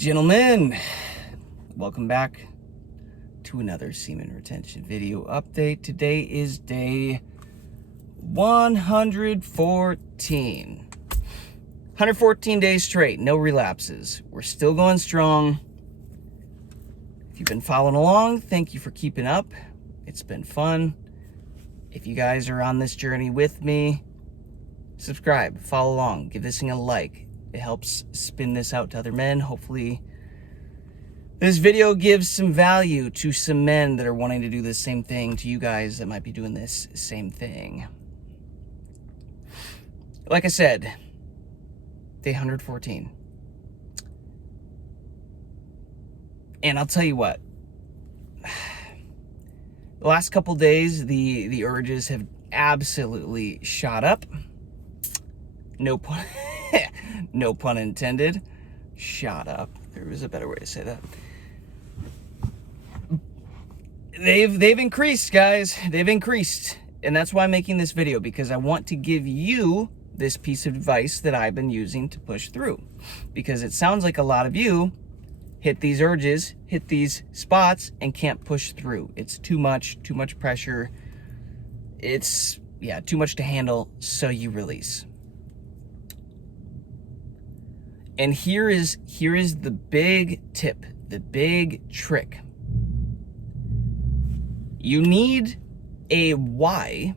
Gentlemen, welcome back to another semen retention video update. Today is day 114. 114 days straight, no relapses. We're still going strong. If you've been following along, thank you for keeping up. It's been fun. If you guys are on this journey with me, subscribe, follow along, give this thing a like. It helps spin this out to other men. Hopefully this video gives some value to some men that are wanting to do the same thing, to you guys that might be doing this same thing. Like I said, day 114. And I'll tell you what, the last couple days, the urges have absolutely shot up. No pun, no pun intended. Shot up. There was a better way to say that. They've increased, guys. They've increased. And that's why I'm making this video, because I want to give you this piece of advice that I've been using to push through. Because it sounds like a lot of you hit these urges, hit these spots, and can't push through. It's too much pressure. It's, yeah, too much to handle, so you release. And here is the big tip, the big trick. You need a why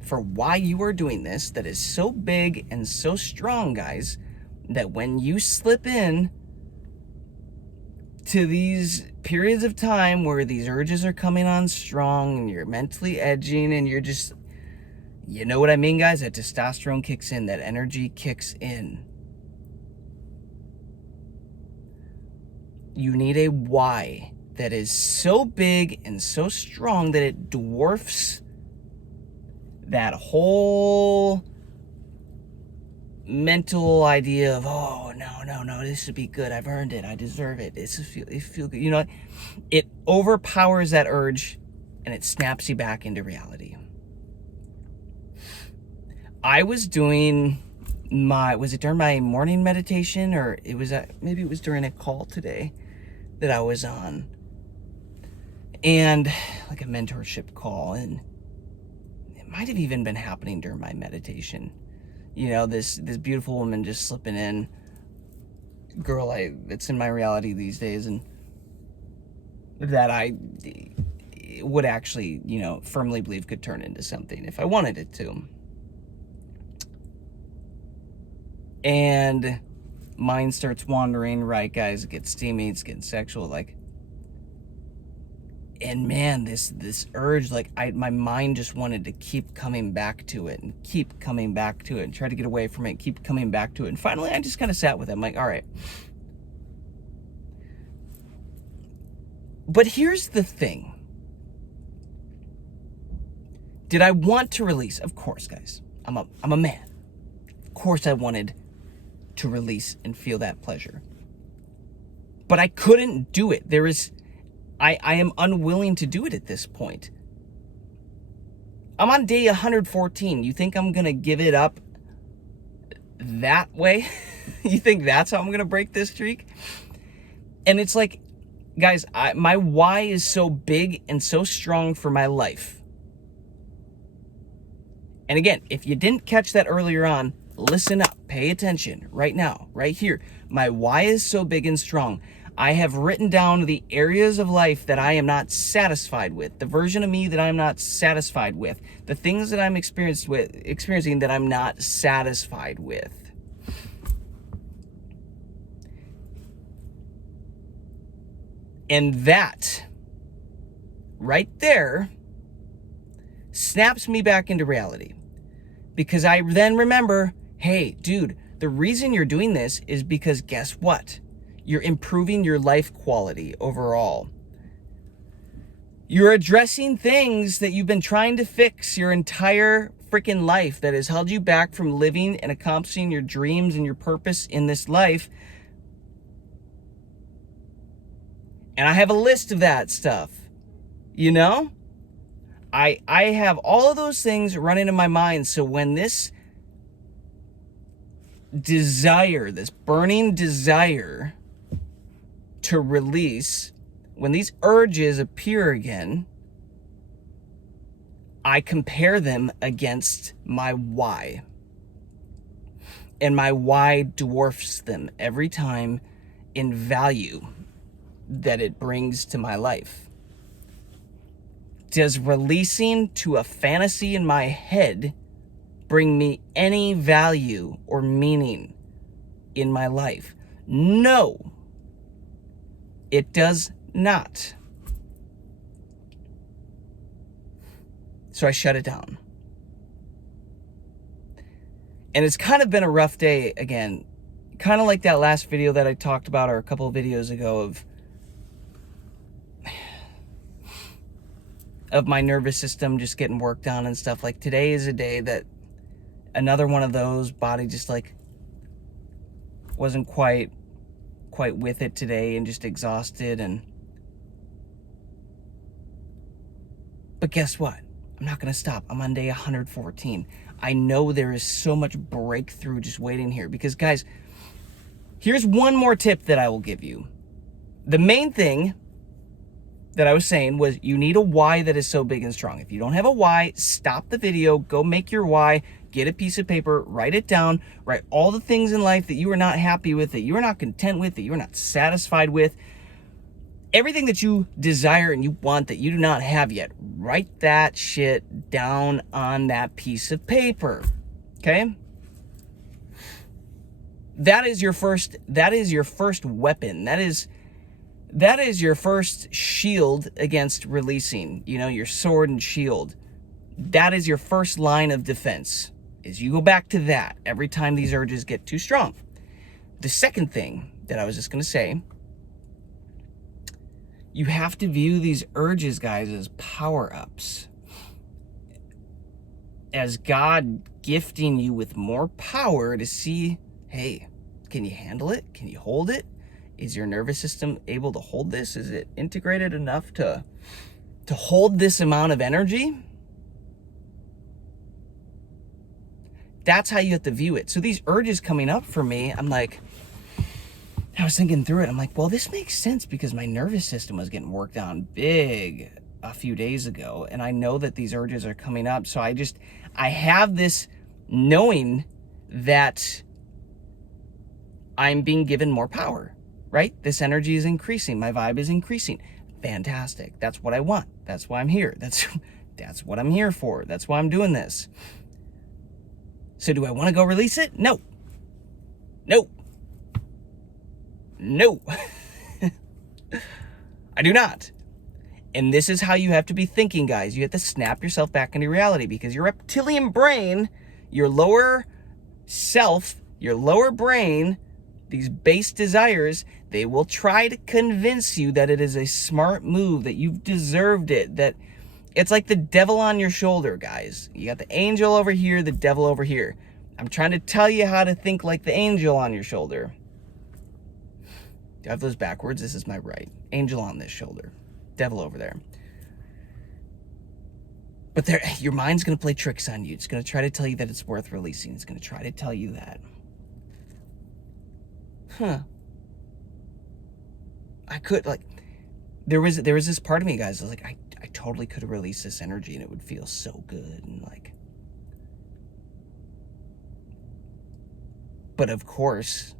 for why you are doing this that is so big and so strong, guys, that when you slip in to these periods of time where these urges are coming on strong and you're mentally edging and you're just, you know what I mean, guys? That testosterone kicks in, that energy kicks in. You need a why that is so big and so strong that it dwarfs that whole mental idea of, oh, no, this would be good. I've earned it. I deserve it. It feel good. You know, it overpowers that urge and it snaps you back into reality. I was doing was it during my morning meditation, or maybe it was during a call today that I was on, and like a mentorship call, and it might have even been happening during my meditation. You know, this beautiful woman just slipping in, girl it's in my reality these days, and that I would actually, you know, firmly believe could turn into something if I wanted it to. And mind starts wandering, right, guys? It gets steamy, it's getting sexual, like, and man, this urge, like, my mind just wanted to keep coming back to it and keep coming back to it and try to get away from it, keep coming back to it. And finally, I just kind of sat with it. I'm like, all right. But here's the thing. Did I want to release? Of course, guys. I'm a man. Of course I wanted to release and feel that pleasure. But I couldn't do it. I am unwilling to do it at this point. I'm on day 114. You think I'm going to give it up that way? You think that's how I'm going to break this streak? And it's like, guys, my why is so big and so strong for my life. And again, if you didn't catch that earlier on, listen up, pay attention right now, right here. My why is so big and strong. I have written down the areas of life that I am not satisfied with, the version of me that I'm not satisfied with, the things that I'm experiencing that I'm not satisfied with. And that right there snaps me back into reality, because I then remember, hey, dude, the reason you're doing this is because guess what? You're improving your life quality overall. You're addressing things that you've been trying to fix your entire freaking life that has held you back from living and accomplishing your dreams and your purpose in this life. And I have a list of that stuff, you know? I have all of those things running in my mind, so when this desire, this burning desire to release, when these urges appear again, I compare them against my why. And my why dwarfs them every time in value that it brings to my life. Does releasing to a fantasy in my head bring me any value or meaning in my life? No, it does not. So I shut it down. And it's kind of been a rough day again. Kind of like that last video that I talked about, or a couple of videos ago, of my nervous system just getting worked on and stuff. Like, today is a day that another one of those, body just like wasn't quite with it today, and just exhausted. But guess what? I'm not going to stop. I'm on day 114. I know there is so much breakthrough just waiting here. Because, guys, here's one more tip that I will give you. The main thing that I was saying was, you need a why that is so big and strong. If you don't have a why, stop the video, go make your why, get a piece of paper, write it down, write all the things in life that you are not happy with, that you are not content with, that you are not satisfied with. Everything that you desire and you want that you do not have yet, write that shit down on that piece of paper. Okay? That is your first weapon. That is your first shield against releasing, your sword and shield. That is your first line of defense, is you go back to that every time these urges get too strong. The second thing that I was just going to say, you have to view these urges, guys, as power-ups. As God gifting you with more power to see, hey, can you handle it? Can you hold it? Is your nervous system able to hold this? Is it integrated enough to hold this amount of energy? That's how you have to view it. So these urges coming up for me, I was thinking through it. I'm like, well, this makes sense because my nervous system was getting worked on big a few days ago. And I know that these urges are coming up. So I have this knowing that I'm being given more power, right? This energy is increasing. My vibe is increasing. Fantastic. That's what I want. That's why I'm here. That's what I'm here for. That's why I'm doing this. So do I want to go release it? No. No. No. I do not. And this is how you have to be thinking, guys. You have to snap yourself back into reality, because your reptilian brain, your lower self, your lower brain, these base desires, they will try to convince you that it is a smart move, that you've deserved it, that it's like the devil on your shoulder, guys. You got the angel over here, the devil over here. I'm trying to tell you how to think like the angel on your shoulder. Do I have those backwards? This is my right. Angel on this shoulder. Devil over there. But your mind's going to play tricks on you. It's going to try to tell you that it's worth releasing. It's going to try to tell you that. I could, there was this part of me, guys, I was like, I totally could have released this energy and it would feel so good. And but of course,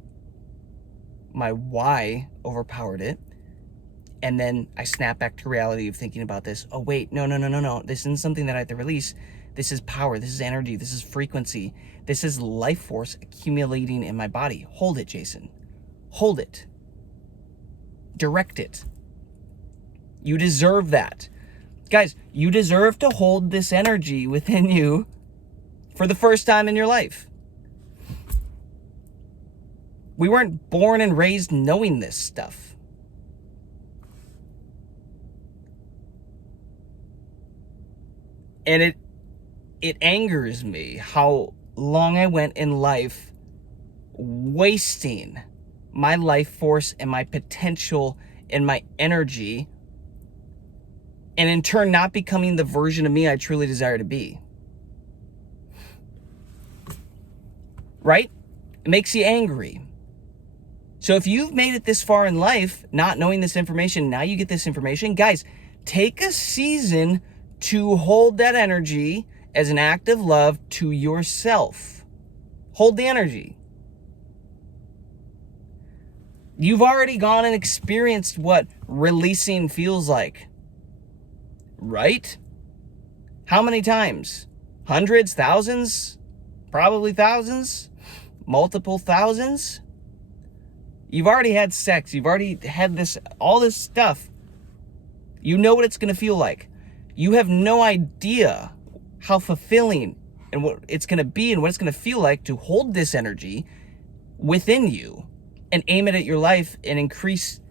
my why overpowered it. And then I snap back to reality of thinking about this. Oh, wait, no. This isn't something that I have to release. This is power. This is energy. This is frequency. This is life force accumulating in my body. Hold it, Jason. Hold it. Direct it. You deserve that. Guys, you deserve to hold this energy within you for the first time in your life. We weren't born and raised knowing this stuff. And it angers me how long I went in life wasting my life force and my potential and my energy, and in turn not becoming the version of me I truly desire to be. Right? It makes you angry. So if you've made it this far in life, not knowing this information, now you get this information, guys, take a season to hold that energy as an act of love to yourself. Hold the energy. You've already gone and experienced what releasing feels like, right? How many times? Hundreds, thousands, probably thousands, multiple thousands. You've already had sex. You've already had this, all this stuff. You know what it's going to feel like. You have no idea how fulfilling and what it's going to be and what it's going to feel like to hold this energy within you and aim it at your life and increase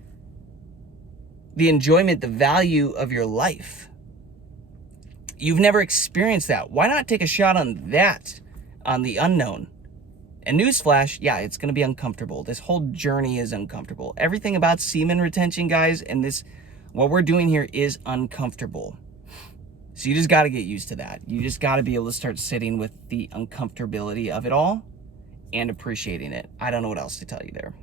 the enjoyment, the value of your life. You've never experienced that. Why not take a shot on that, on the unknown? And newsflash, yeah, it's going to be uncomfortable. This whole journey is uncomfortable. Everything about semen retention, guys, and this, what we're doing here is uncomfortable. So you just got to get used to that. You just got to be able to start sitting with the uncomfortability of it all and appreciating it. I don't know what else to tell you there.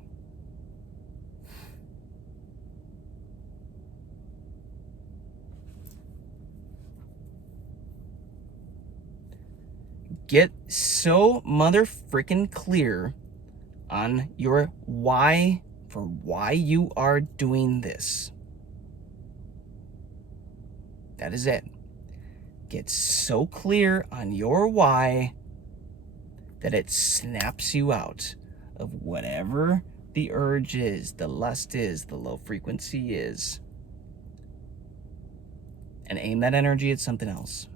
Get so mother freaking clear on your why, for why you are doing this. That is it. Get so clear on your why that it snaps you out of whatever the urge is, the lust is, the low frequency is, and aim that energy at something else.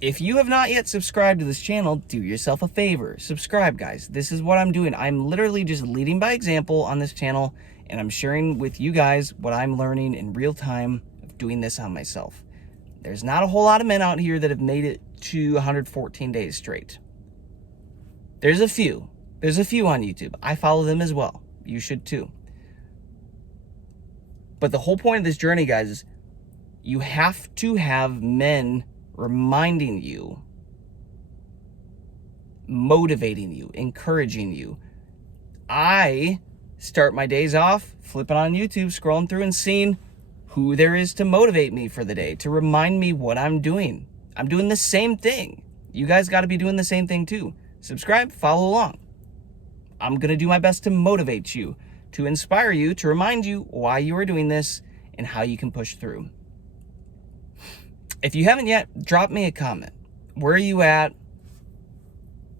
If you have not yet subscribed to this channel, do yourself a favor. Subscribe, guys. This is what I'm doing. I'm literally just leading by example on this channel, and I'm sharing with you guys what I'm learning in real time of doing this on myself. There's not a whole lot of men out here that have made it to 114 days straight. There's a few. There's a few on YouTube. I follow them as well. You should too. But the whole point of this journey, guys, is you have to have men reminding you, motivating you, encouraging you. I start my days off flipping on YouTube, scrolling through and seeing who there is to motivate me for the day, to remind me what I'm doing. I'm doing the same thing. You guys got to be doing the same thing too. Subscribe, follow along. I'm going to do my best to motivate you, to inspire you, to remind you why you are doing this and how you can push through. If you haven't yet, drop me a comment. Where are you at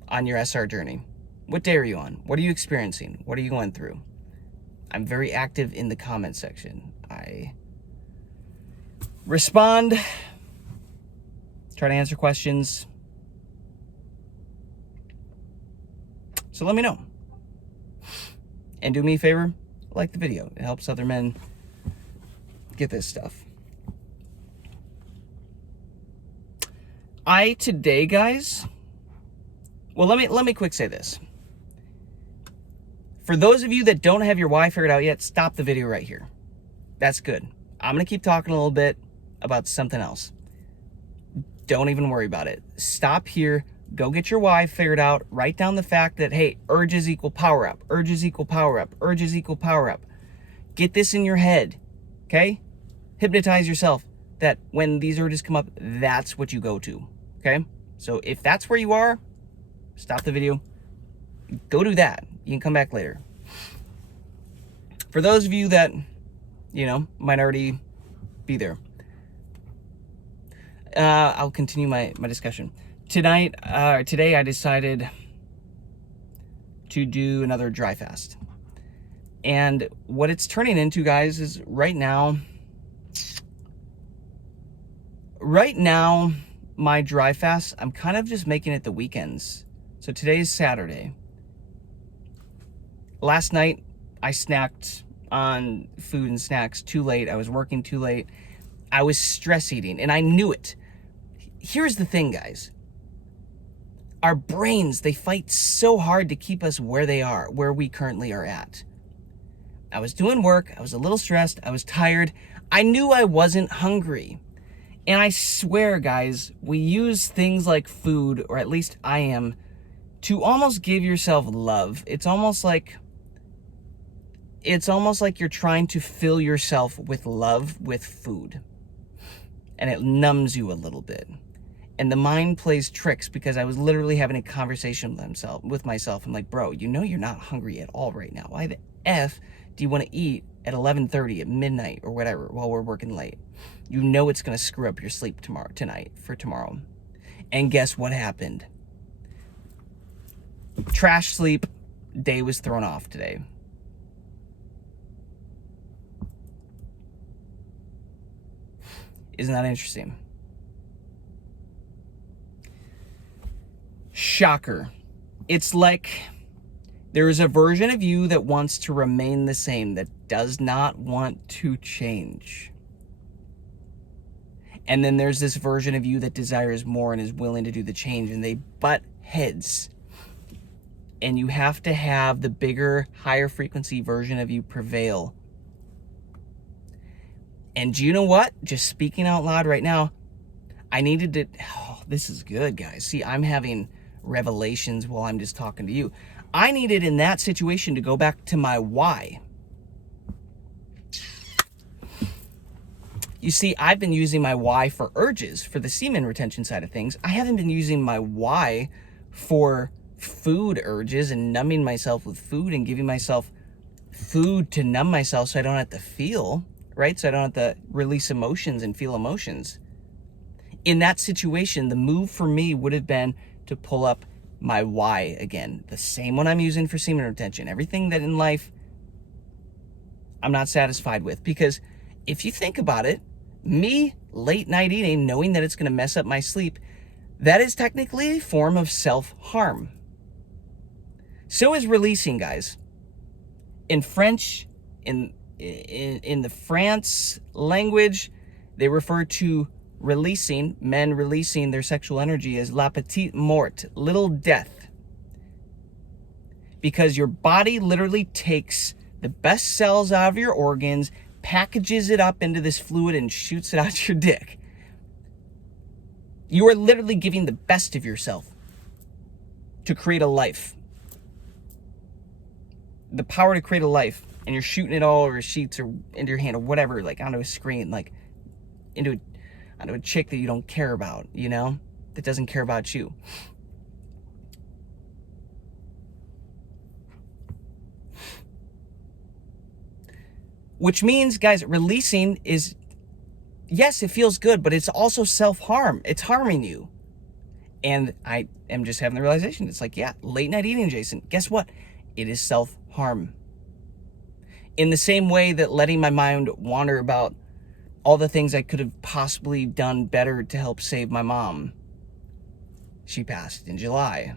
on your SR journey? What day are you on? What are you experiencing? What are you going through? I'm very active in the comment section. I respond, try to answer questions. So let me know. And do me a favor, like the video. It helps other men get this stuff. Today, guys, well, let me quick say this. For those of you that don't have your why figured out yet, stop the video right here. That's good. I'm going to keep talking a little bit about something else. Don't even worry about it. Stop here. Go get your why figured out. Write down the fact that, hey, urges equal power up. Urges equal power up. Urges equal power up. Get this in your head, okay? Hypnotize yourself that when these urges come up, that's what you go to, okay? So if that's where you are, stop the video. Go do that. You can come back later. For those of you that, might already be there, I'll continue my discussion. Today I decided to do another dry fast. And what it's turning into, guys, is right now, my dry fast, I'm kind of just making it the weekends. So today's Saturday. Last night, I snacked on food and snacks too late. I was working too late. I was stress eating, and I knew it. Here's the thing, guys. Our brains, they fight so hard to keep us where they are, where we currently are at. I was doing work. I was a little stressed. I was tired. I knew I wasn't hungry. And I swear, guys, we use things like food, or at least I am, to almost give yourself love. It's almost like you're trying to fill yourself with love with food. And it numbs you a little bit. And the mind plays tricks, because I was literally having a conversation with myself. I'm like, bro, you know you're not hungry at all right now. Why the F do you want to eat at 11:30 at midnight or whatever while we're working late? You know it's going to screw up your sleep tonight for tomorrow. And guess what happened? Trash sleep. Day was thrown off today. Isn't that interesting? Shocker. It's like there is a version of you that wants to remain the same, that does not want to change. And then there's this version of you that desires more and is willing to do the change, and they butt heads. And you have to have the bigger, higher frequency version of you prevail. And do you know what? Just speaking out loud right now, I needed to... Oh, this is good, guys. See, I'm having revelations while I'm just talking to you. I needed, in that situation, to go back to my why. You see, I've been using my why for urges, for the semen retention side of things. I haven't been using my why for food urges and numbing myself with food and giving myself food to numb myself so I don't have to feel, right? So I don't have to release emotions and feel emotions. In that situation, the move for me would have been to pull up my why again. The same one I'm using for semen retention. Everything that in life I'm not satisfied with. Because if you think about it, me late night eating, knowing that it's going to mess up my sleep, that is technically a form of self-harm. So is releasing, guys. In French, in the France language, they refer to releasing, men releasing their sexual energy, as la petite mort, little death. Because your body literally takes the best cells out of your organs, packages it up into this fluid, and shoots it out your dick. You are literally giving the best of yourself to create a life. The power to create a life, and you're shooting it all over sheets or into your hand or whatever, like onto a screen, like onto a chick that you don't care about, you know, that doesn't care about you. Which means, guys, releasing is, yes, it feels good, but it's also self-harm. It's harming you. And I am just having the realization, it's like, yeah, late night eating, Jason, guess what? It is self-harm. In the same way that letting my mind wander about all the things I could have possibly done better to help save my mom. She passed in July.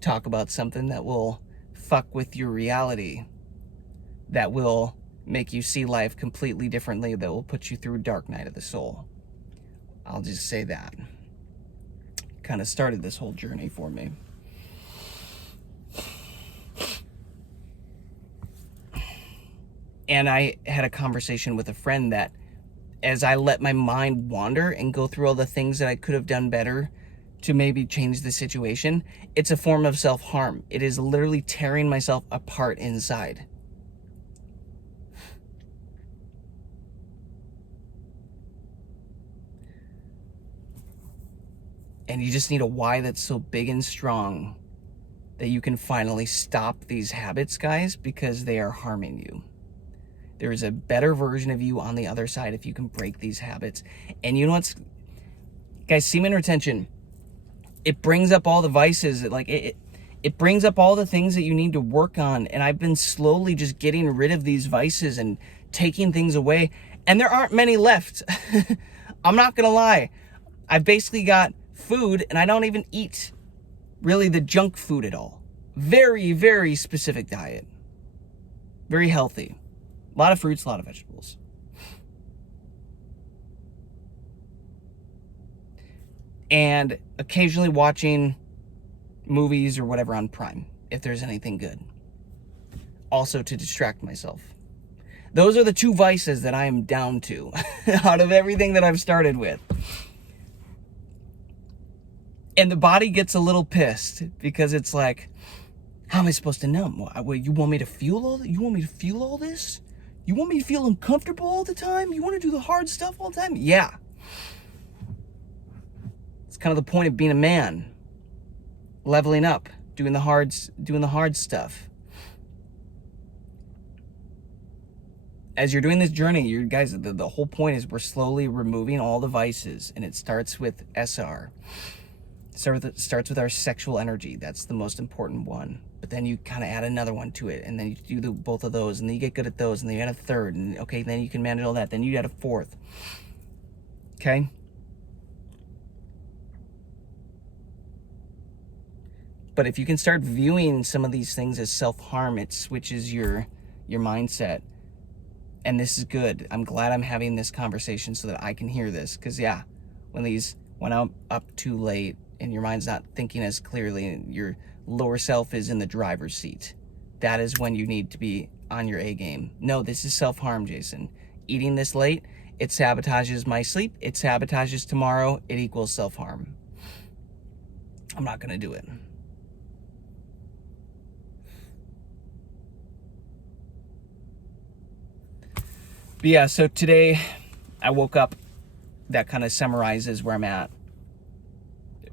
Talk about something that will fuck with your reality, that will make you see life completely differently, that will put you through a dark night of the soul. I'll just say that. Kind of started this whole journey for me. And I had a conversation with a friend that as I let my mind wander and go through all the things that I could have done better to maybe change the situation, it's a form of self-harm. It is literally tearing myself apart inside. And you just need a why that's so big and strong that you can finally stop these habits, guys, because they are harming you. There is a better version of you on the other side if you can break these habits. And you know what's, guys, semen retention, it brings up all the vices. It brings up all the things that you need to work on. And I've been slowly just getting rid of these vices and taking things away. And there aren't many left. I'm not going to lie. I've basically got food, and I don't even eat really the junk food at all. Very, very specific diet. Very healthy. A lot of fruits, a lot of vegetables. And occasionally watching movies or whatever on Prime, if there's anything good. Also to distract myself. Those are the two vices that I am down to out of everything that I've started with. And the body gets a little pissed because it's like, how am I supposed to numb? Wait, you want me to feel all? You want me to feel all this? You want me to feel uncomfortable all the time? You want to do the hard stuff all the time? Yeah. It's kind of the point of being a man. Leveling up, doing the hard stuff. As you're doing this journey, you guys, the whole point is we're slowly removing all the vices, and it starts with SR. Starts with our sexual energy. That's the most important one. But then you kind of add another one to it, and then you do both of those, and then you get good at those, and then you add a third, and okay, then you can manage all that. Then you add a fourth. Okay? But if you can start viewing some of these things as self-harm, it switches your mindset. And this is good. I'm glad I'm having this conversation so that I can hear this. Because, yeah, when these went up too late and your mind's not thinking as clearly and your lower self is in the driver's seat, that is when you need to be on your A game. No, this is self-harm, Jason. Eating this late, it sabotages my sleep. It sabotages tomorrow. It equals self-harm. I'm not going to do it. But yeah, so today I woke up. That kind of summarizes where I'm at.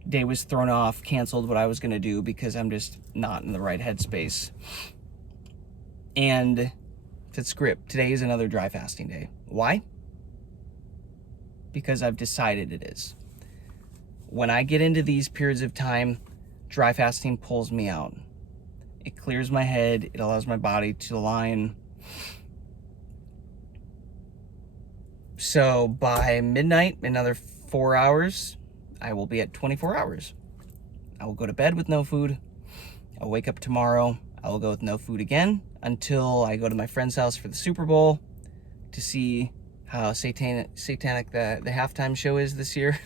Day was thrown off, canceled what I was going to do because I'm just not in the right headspace. And to script, today is another dry fasting day. Why? Because I've decided it is. When I get into these periods of time, dry fasting pulls me out. It clears my head. It allows my body to align. So by midnight, another 4 hours, I will be at 24 hours. I will go to bed with no food. I'll wake up tomorrow. I will go with no food again until I go to my friend's house for the Super Bowl to see how satanic the halftime show is this year.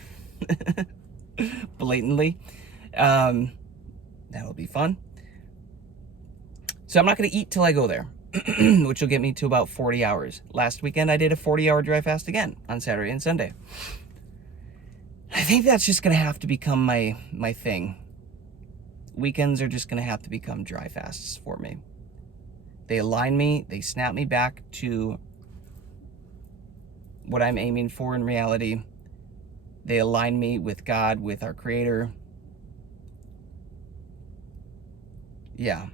Blatantly. That'll be fun. So I'm not going to eat till I go there. Which will get me to about 40 hours. Last weekend, I did a 40-hour dry fast again on Saturday and Sunday. I think that's just going to have to become my thing. Weekends are just going to have to become dry fasts for me. They align me. They snap me back to what I'm aiming for in reality. They align me with God, with our Creator. Yeah.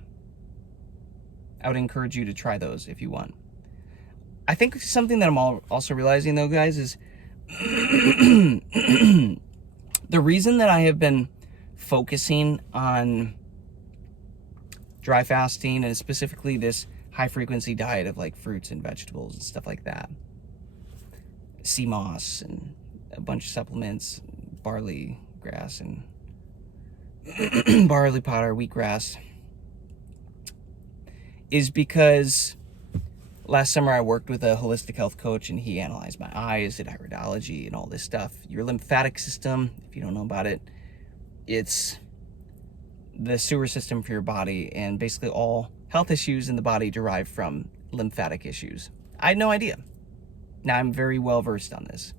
I would encourage you to try those if you want. I think something that I'm also realizing, though, guys, is the reason that I have been focusing on dry fasting and specifically this high-frequency diet of like fruits and vegetables and stuff like that, sea moss and a bunch of supplements, barley grass and barley powder, wheatgrass, is because last summer I worked with a holistic health coach and he analyzed my eyes, did iridology and all this stuff. Your lymphatic system, if you don't know about it, it's the sewer system for your body, and basically all health issues in the body derive from lymphatic issues. I had no idea. Now I'm very well versed on this.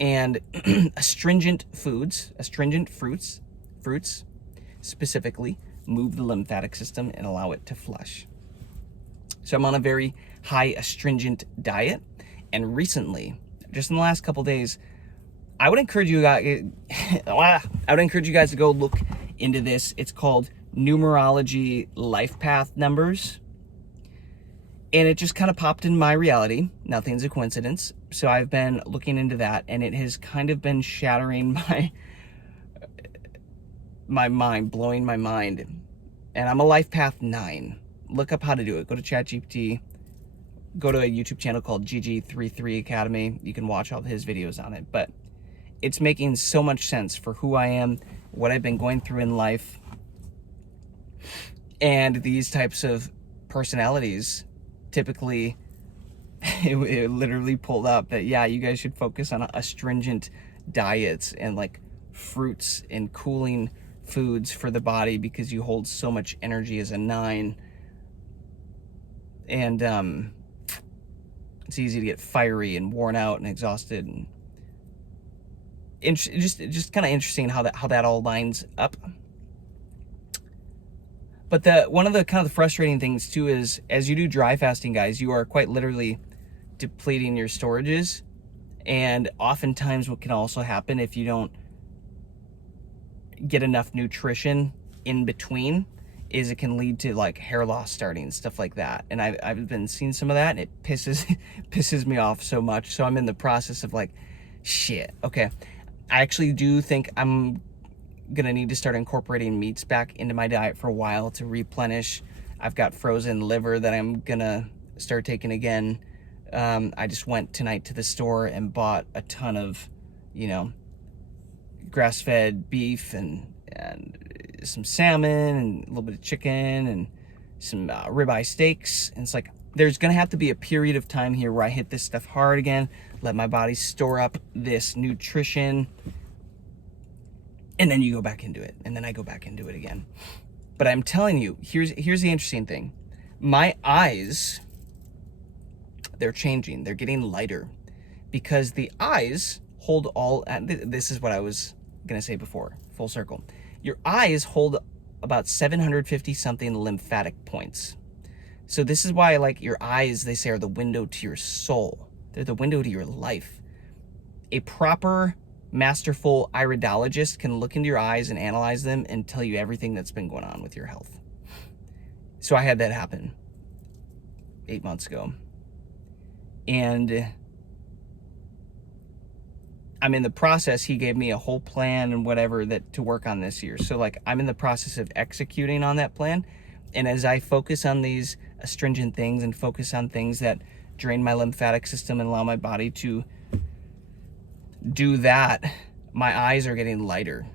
And astringent fruits specifically, move the lymphatic system and allow it to flush. So I'm on a very high astringent diet, and recently, just in the last couple days, I would encourage you guys to go look into this. It's called numerology life path numbers. And it just kind of popped in my reality. Nothing's a coincidence. So I've been looking into that, and it has kind of been shattering my mind, blowing my mind. And I'm a life path 9. Look up how to do it. Go to ChatGPT. Go to a YouTube channel called GG33 Academy. You can watch all of his videos on it. But it's making so much sense for who I am, what I've been going through in life, and these types of personalities. Typically, it literally pulled up that, yeah, you guys should focus on astringent diets and like fruits and cooling foods for the body because you hold so much energy as a 9. And it's easy to get fiery and worn out and exhausted. just kind of interesting how that all lines up. But one of the kind of the frustrating things too is, as you do dry fasting, guys, you are quite literally depleting your storages. And oftentimes what can also happen if you don't get enough nutrition in between is it can lead to like hair loss starting, stuff like that. And I've been seeing some of that, and it pisses me off so much. So I'm in the process of like, shit, okay, I actually do think I'm gonna need to start incorporating meats back into my diet for a while to replenish. I've got frozen liver that I'm gonna start taking again. I just went tonight to the store and bought a ton of, you know, grass-fed beef and some salmon and a little bit of chicken and some ribeye steaks. And it's like, there's gonna have to be a period of time here where I hit this stuff hard again, let my body store up this nutrition, and then you go back into it, and then I go back into it again. But I'm telling you, here's the interesting thing. My eyes, they're changing. They're getting lighter because the eyes hold all, this is what I was gonna say before, full circle. Your eyes hold about 750 something lymphatic points. So this is why, like, your eyes, they say, are the window to your soul. They're the window to your life. A proper, masterful iridologist can look into your eyes and analyze them and tell you everything that's been going on with your health. So I had that happen 8 months ago. And I'm in the process, he gave me a whole plan and whatever that to work on this year. So like, I'm in the process of executing on that plan. And as I focus on these astringent things and focus on things that drain my lymphatic system and allow my body to do that, my eyes are getting lighter.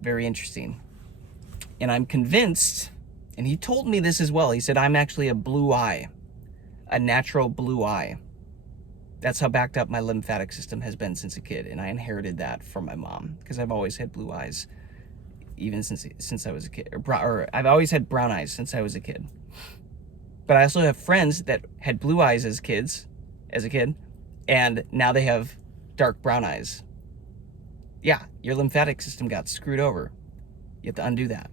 Very interesting. And I'm convinced, and he told me this as well, he said I'm actually a blue eye, a natural blue eye. That's how backed up my lymphatic system has been since a kid, and I inherited that from my mom because I've always had blue eyes, even since I was a kid, or I've always had brown eyes since I was a kid. But I also have friends that had blue eyes as a kid, and now they have dark brown eyes. Yeah, your lymphatic system got screwed over. You have to undo that.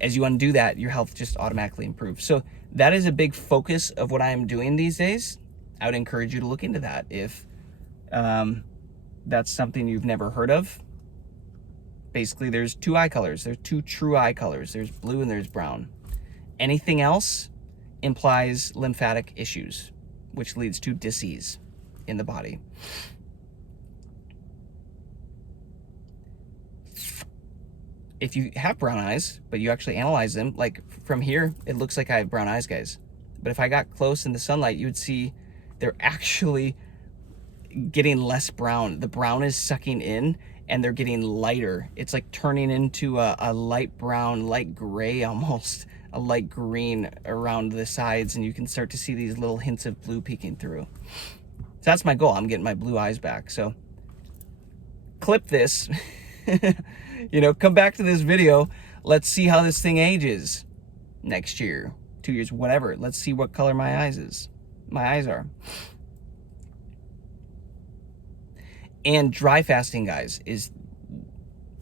As you undo that, your health just automatically improves. So that is a big focus of what I am doing these days. I would encourage you to look into that if that's something you've never heard of. Basically, there's two eye colors. There's two true eye colors. There's blue and there's brown. Anything else implies lymphatic issues, which leads to disease in the body. If you have brown eyes, but you actually analyze them, like from here, it looks like I have brown eyes, guys. But if I got close in the sunlight, you would see they're actually getting less brown. The brown is sucking in and they're getting lighter. It's like turning into a light brown, light gray almost, a light green around the sides, and you can start to see these little hints of blue peeking through. So that's my goal. I'm getting my blue eyes back. So clip this, you know, come back to this video. Let's see how this thing ages next year, 2 years, whatever. Let's see what color my eyes are. And dry fasting, guys, is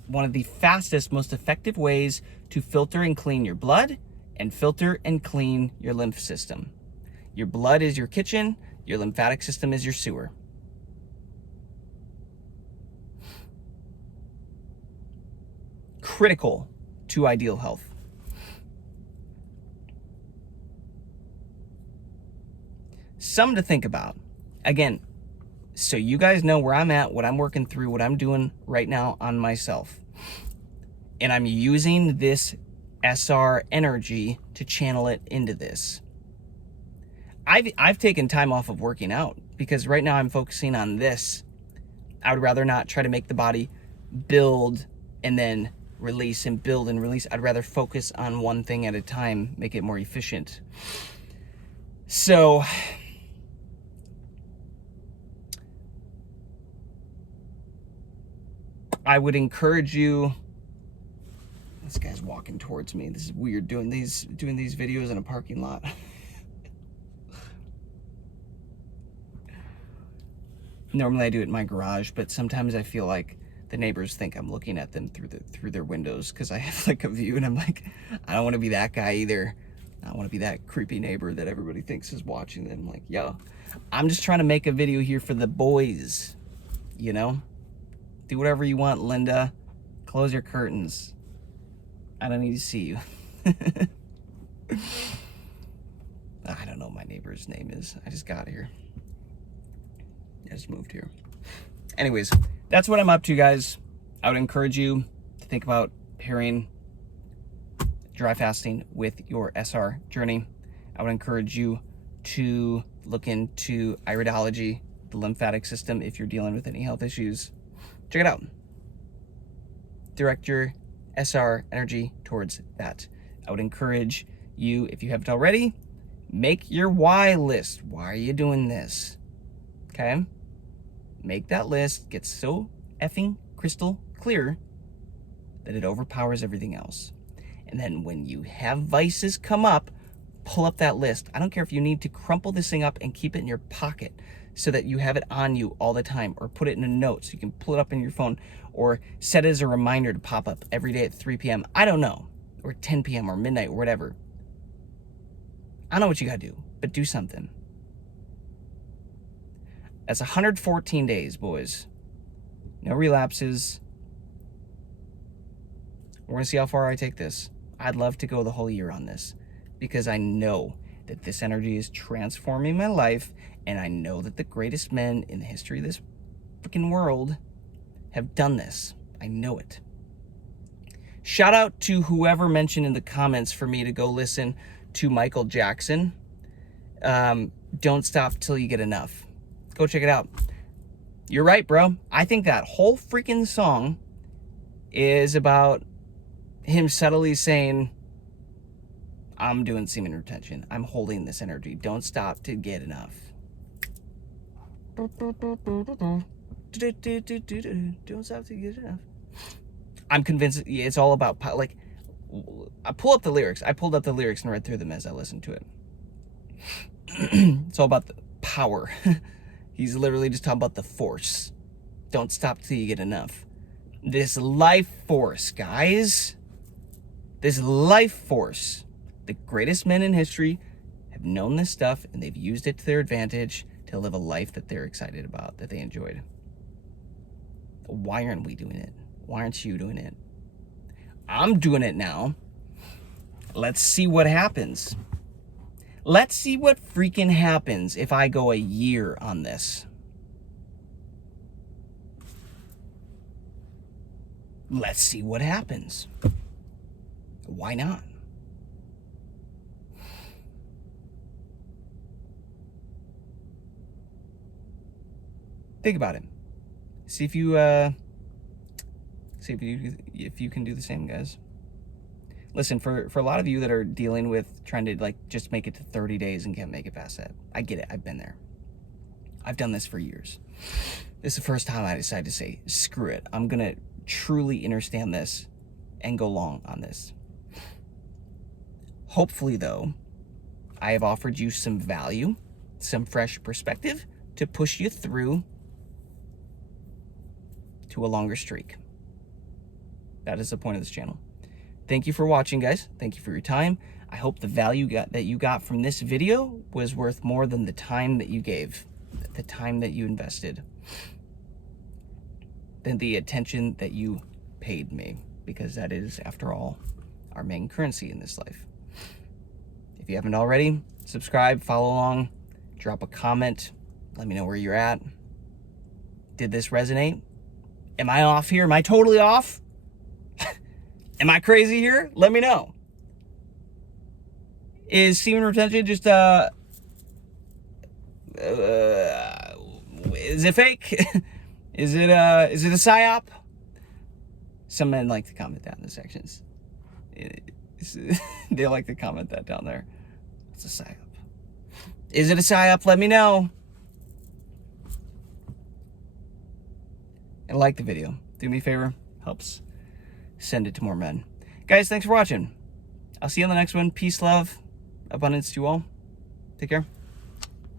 one of the fastest, most effective ways to filter and clean your blood and filter and clean your lymph system. Your blood is your kitchen, your lymphatic system is your sewer. Critical to ideal health. Something to think about. Again, so you guys know where I'm at, what I'm working through, what I'm doing right now on myself. And I'm using this SR energy to channel it into this. I've taken time off of working out because right now I'm focusing on this. I would rather not try to make the body build and then release and build and release. I'd rather focus on one thing at a time, make it more efficient. So I would encourage you. This guy's walking towards me. This is weird doing these videos in a parking lot. Normally I do it in my garage, but sometimes I feel like the neighbors think I'm looking at them through their windows because I have like a view, and I'm like, I don't want to be that guy either. I don't want to be that creepy neighbor that everybody thinks is watching them. Like, yo, I'm just trying to make a video here for the boys, you know? Do whatever you want, Linda. Close your curtains. I don't need to see you. I don't know what my neighbor's name is. I just got here. I just moved here. Anyways, that's what I'm up to, guys. I would encourage you to think about pairing dry fasting with your SR journey. I would encourage you to look into iridology, the lymphatic system, if you're dealing with any health issues. Check it out. Direct your SR energy towards that. I would encourage you, if you haven't already, make your why list. Why are you doing this? Okay? Make that list get so effing crystal clear that it overpowers everything else. And then when you have vices come up, pull up that list. I don't care if you need to crumple this thing up and keep it in your pocket so that you have it on you all the time, or put it in a note so you can pull it up in your phone, or set it as a reminder to pop up every day at 3 p.m. I don't know, or 10 p.m. or midnight or whatever. I don't know what you gotta do, but do something. That's 114 days, boys. No relapses. We're gonna see how far I take this. I'd love to go the whole year on this, because I know that this energy is transforming my life, and I know that the greatest men in the history of this freaking world have done this. I know it. Shout out to whoever mentioned in the comments for me to go listen to Michael Jackson. Don't Stop Till You Get Enough. Go check it out. You're right, bro. I think that whole freaking song is about him subtly saying, I'm doing semen retention. I'm holding this energy. Don't stop to get enough. Don't stop to get enough. I'm convinced it's all about, like, I pull up the lyrics. I pulled up the lyrics and read through them as I listened to it. It's all about the power. He's literally just talking about the force. Don't stop till you get enough. This life force, guys. This life force. The greatest men in history have known this stuff, and they've used it to their advantage to live a life that they're excited about, that they enjoyed. Why aren't we doing it? Why aren't you doing it? I'm doing it now. Let's see what happens. Let's see what freaking happens if I go a year on this. Let's see what happens. Why not? Think about it. See if you can do the same, guys. Listen, for a lot of you that are dealing with trying to, like, just make it to 30 days and can't make it past that, I get it. I've been there. I've done this for years. This is the first time I decided to say, screw it. I'm going to truly understand this and go long on this. Hopefully, though, I have offered you some value, some fresh perspective to push you through to a longer streak. That is the point of this channel. Thank you for watching, guys. Thank you for your time. I hope the value that you got from this video was worth more than the time that you gave, the time that you invested, than the attention that you paid me, because that is, after all, our main currency in this life. If you haven't already, subscribe, follow along, drop a comment, let me know where you're at. Did this resonate? Am I off here? Am I totally off? Am I crazy here? Let me know. Is semen retention just is it fake? Is it a psyop? Some men like to comment that in the sections. They like to comment that down there. It's a psyop. Is it a psyop? Let me know. And like the video. Do me a favor. Helps send it to more men. Guys, thanks for watching. I'll see you on the next one. Peace, love, abundance to you all. Take care.